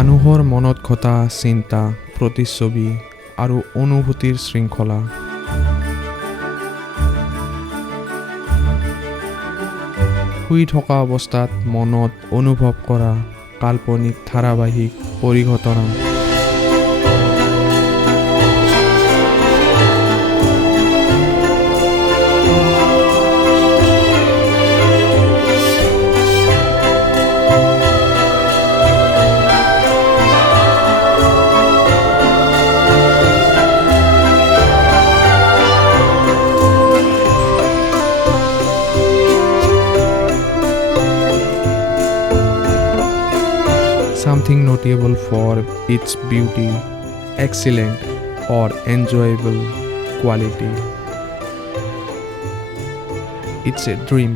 মানুহৰ মনত ঘটা চিন্তা, প্ৰতিচ্ছবি আৰু অনুভূতিৰ শৃংখলা। শুই থকা অৱস্থাত মনত অনুভৱ কৰা কাল্পনিক ধাৰাবাহিক পৰিঘটনা। Something notable for its beauty, excellent or enjoyable quality. It's a dream.